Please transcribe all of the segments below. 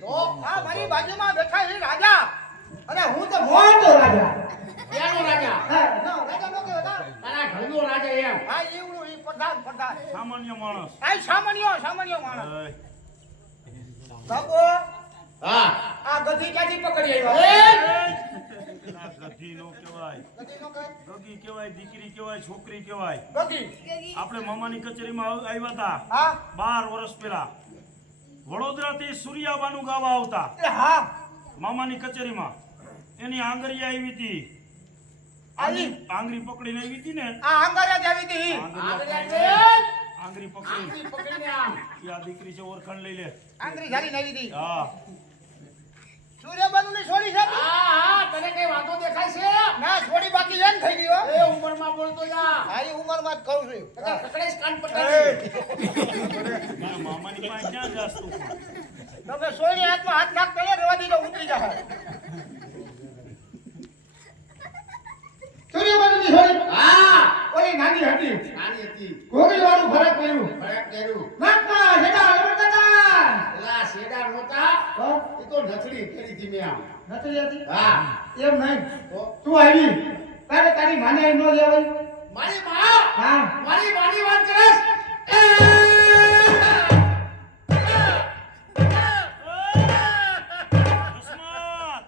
તો આ મારી બાજુમાં બેઠા છે રાજા અને હું તો મોટો રાજા. ક્યાંનો રાજા હા, રાજા નો કે હતા તારા ઘરનો રાજા એમ. હા એવું ઈ પ્રધાન સામાન્ય માણસ. આ સામાન્ય માણસ ઓય, બાપુ હા આ ગધી ક્યાંથી પકડી આવ્યા આ ગધી નો કહેવાય, ગધી નો કહે ગગી કહેવાય, દીકરી કહેવાય, છોકરી કહેવાય. ગધી આપણે મામાની કચેરીમાં આવ્યા હતા હા 12 વર્ષ પહેલા. વડોદરાથી સૂર્યાબાનું ગાવા આવતા એ હા મામાની કચેરીમાં. એની આંગળી આવી હતી, આવી આંગળી પકડીને આવી હતી ને, આ આંગળે જ આવી હતી આંગળી પકડી પકડીને આમ. એ આ દીકરી છે, ઓળખાણ લઈ લે. આંગળી ઝાડીને આવી હતી હા, સૂર્યબાનુની છોડી છે હા તને કઈ વાતો દેખાય છે? ના છોડી બાકી એમ થઈ ગયો એ ઉંમરમાં બોલતો જા. મારી ઉંમરમાં જ કહું છું તને પકડેશ કાન પકડી. ના, મામાની પાસે ક્યાં જાસ તું પણ? તમે સોયની હાથમાં હાથ નાખતો ને રેવા દીધો ઉતરી જાય સૂર્યબાનુની છોડી હા ઓલી નાની હતી. નાની હતી. ઘોઘડીવાળું ફરક પડ્યું. ફરક કર્યું. નાકમાં જેડા લટકતા. પેલા શેડા નહોતા તો એ તો નથડી ફેરી ધીમે આમ. નથી હતી. હા એમ નહીં. તો તું આવી તારે તારી માને ન લેવાય. મારી માં હા મારી માની વાત કરસ. અકસ્માત!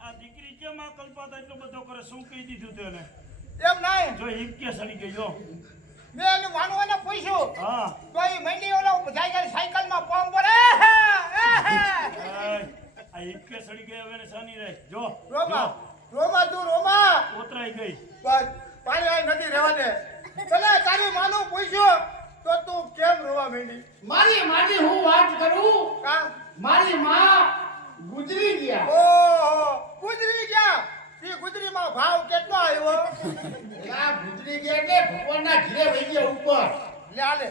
આ દીકરી કેમ આ કલ્પાતા એટલો બધો કરે? શું કહી દીધું તેને? એમ નહીં જો હિપકે સડી ગઈ જો. મેં એનું માનવાને પૂછ્યું હા, તો એ મંડી ઓલો જાય જાય સાયકલમાં પંપ પર આ હિપકે સડી ગઈ. હવે એને સાની રહે જો. રોમા રોમા તું રોમા ઓતરાઈ ગઈ. બસ પાણી આવી નથી રહેવા દે ભલે તારી માનું પૂછ્યું તો તું કેમ રોવા માંડી મારી માની હું વાત કરું. કા મારી માં ગુજરી ગયા. ઓહો ગુજરી ગયા ઈ ગુજરીમાં ભાવ કેટલો આવ્યો એલા ગુજરી ગયા એટલે ભગવાનના ઘરે વહી ગયા ઉપર. લે આલે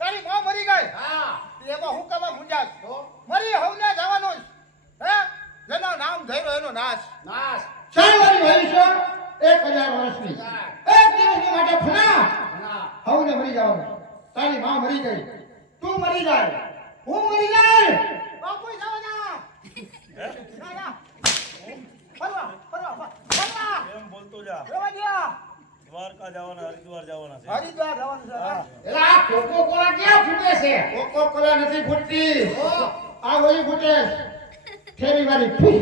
તારી માં મરી ગઈ હા એમાં હું કવા મુંજાસ તો મરી હવને જવાનું જ હે જેનો નામ ધર્યો એનો નાશ નાશ. ચાલવાની વયસો 1000 વર્ષની. એક દિવસની માટે ફના ના હવને મરી જવાનું. તારી માં મરી ગઈ. તું મરી જાય. હું મરી જાય. બાપુ જવાના ના ના ફરવા એમ બોલતો જા. રેવા દ્યા દ્વારકા જવાના, હરિદ્વાર જવાના છે. હરિદ્વાર જવાનું છે હા. એલા આ કોકો કોલા ક્યાં ફૂટે છે? કોકો કોલા નથી ફૂટતી. ઓ આ વળી ફૂટે. ફેરી વાળી ફૂ.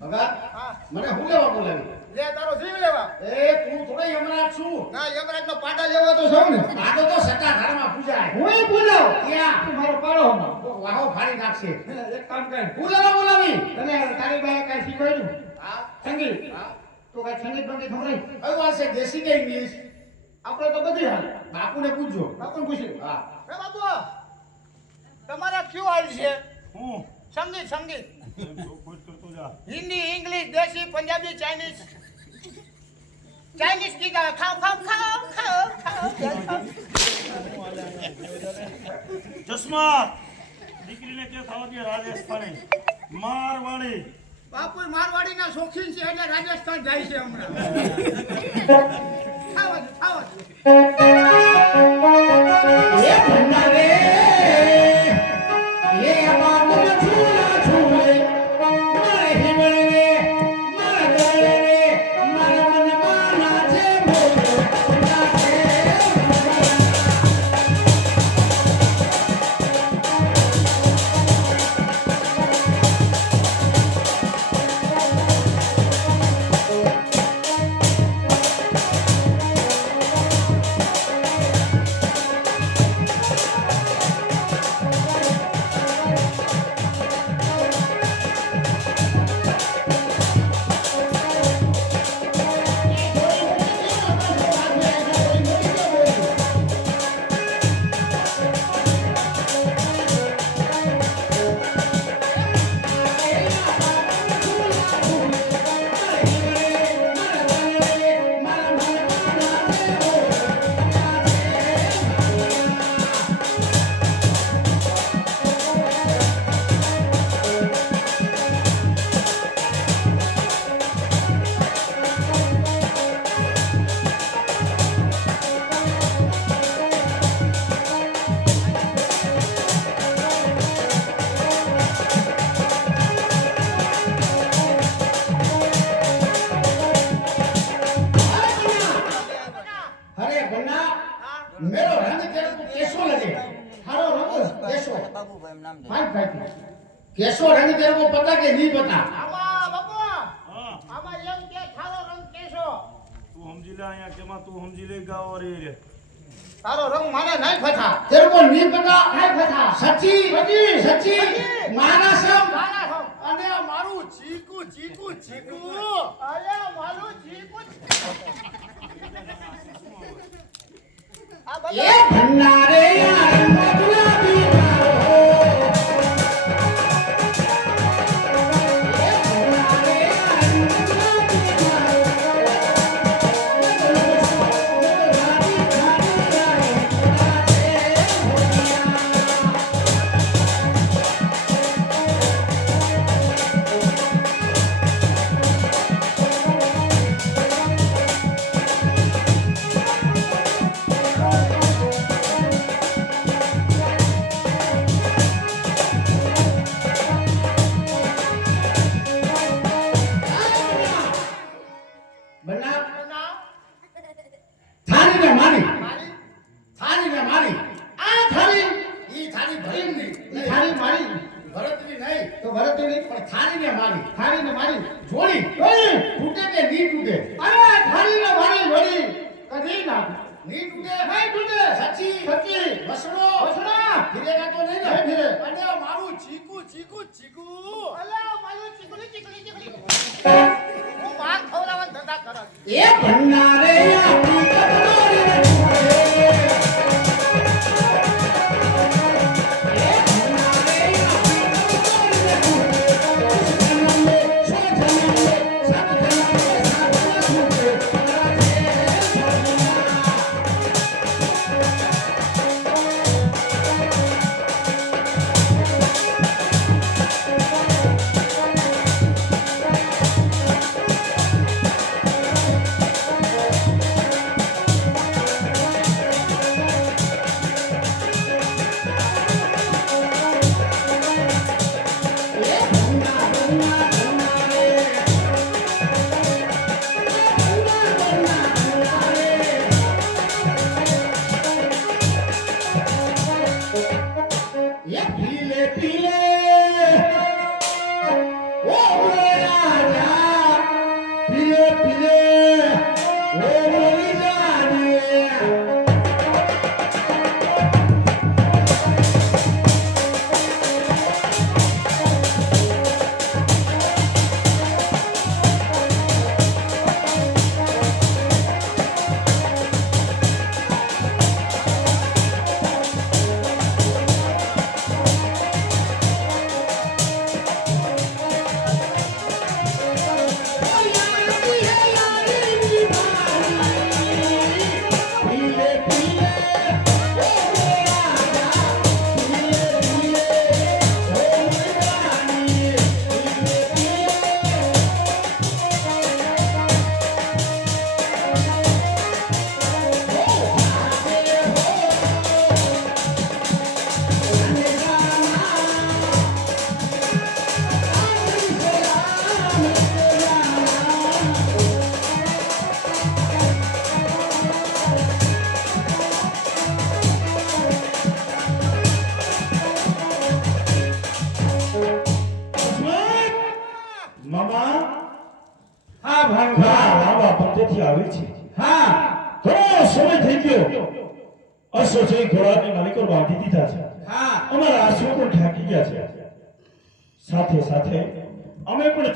ભગા હા મને હું લેવા બોલાવી? લે તારો જીવ લેવા એ તું થોડો યમરાજ છું. ના યમરાજ નો પાટા લેવો તો છો ને આજો તો સત્તાધારમાં પૂજાય. હું બોલાવ. ક્યાં? તું મારો પાડો હમણાં. તો વાહો ફાડી નાખશે. એક કામ કર. હું લેવા બોલાવી? તને તારી બાએ કાંઈ શીખવાડ્યું? હા સંગીત. હા તો કાંઈ સંગીત બંગીત ખબર કઈ વાત છે? દેશી કે ઇંગ્લિશ? આપણે તો બધી હાલ. બાપુને પૂછજો. બાપુને પૂછ્યું. હા એ બાપુ તમારા ક્યુ આઈ છે હું સંગીત સંગીત એમ ચોખવટ કરતો જા. हिंदी इंग्लिश देसी पंजाबी चाइनीज चाइनीज की खाओ खाओ खाओ खाओ खाओ ચશ્મા દીકરીને કે થવા દે રાજસ્થાની મારવાડી. બાપુ મારવાડી ના શોખીન છે એટલે રાજસ્થાન જાય છે હમણાં ખાવા દે ખાવા દે એ ભંડારે એ બાબુને છૂલા છૂલે મારે હિમળને મારા ગળને મારા મનમાં નાચે બોલો નાચે બાબુભાઈ નામ દે પાંચ ભાઈ कैसो रंग तेरे को पता कि नहीं पता? આમાં બાપુ હા આમાં એમ કે થારો રંગ કેસો તું સમજી લે અહીંયા કેમાં તું સમજી લે ગાવ રે રે તારો રંગ માને નહીં ફથા तेरे को नहीं पता? હાય ફથા सच्ची सच्ची माना सब મારા હમ અને મારું ચીકુ ચીકુ ચીકુ અરે મારું જીકુ આ એ બધા ભંડારે યાર ગુલાબી તારો એ ભંડારે યાર ગુલાબી બના ના થાળી ને મારી મારી થાળી ને મારી આ થાળી ઈ થાળી ભરીની ઈ થાળી મારી ભરતની નહીં તો ભરતની પણ થાળી ને મારી થાળી ને મારી જોડી જોડી તૂટે કે નહીં તૂટે અરે થાળી ને મારી જોડી કદી ના નહીં તૂટે નહીં તૂટે સચ્ચી સચ્ચી વસડો વસડા ફિરેગા તો નહીં નહીં ફિરે. ને અને મારું ચીકુ ચીકુ ચીકુ અલા મારું ચીકલી ચીકલી ચીકલી હું માર ખવડાવવા ધંધા કરું એ ભંડારે આપી કબરોરે ये पीले पीले ओ राजा पीले पीले ओ मोरी जाने पीले पीले ओ राजा पीले पीले ओ मोरी जाने पीले पीले મામા હા ભાઈ હા લાંબા પંથેથી આવે છે હા ઘણો સમય થઈ ગયો અસો છે ઘોડાને માલિકો બાંધી દીધા છે હા અમારા આંસુ પણ થાકી ગયા છે સાથે સાથે અમે પણ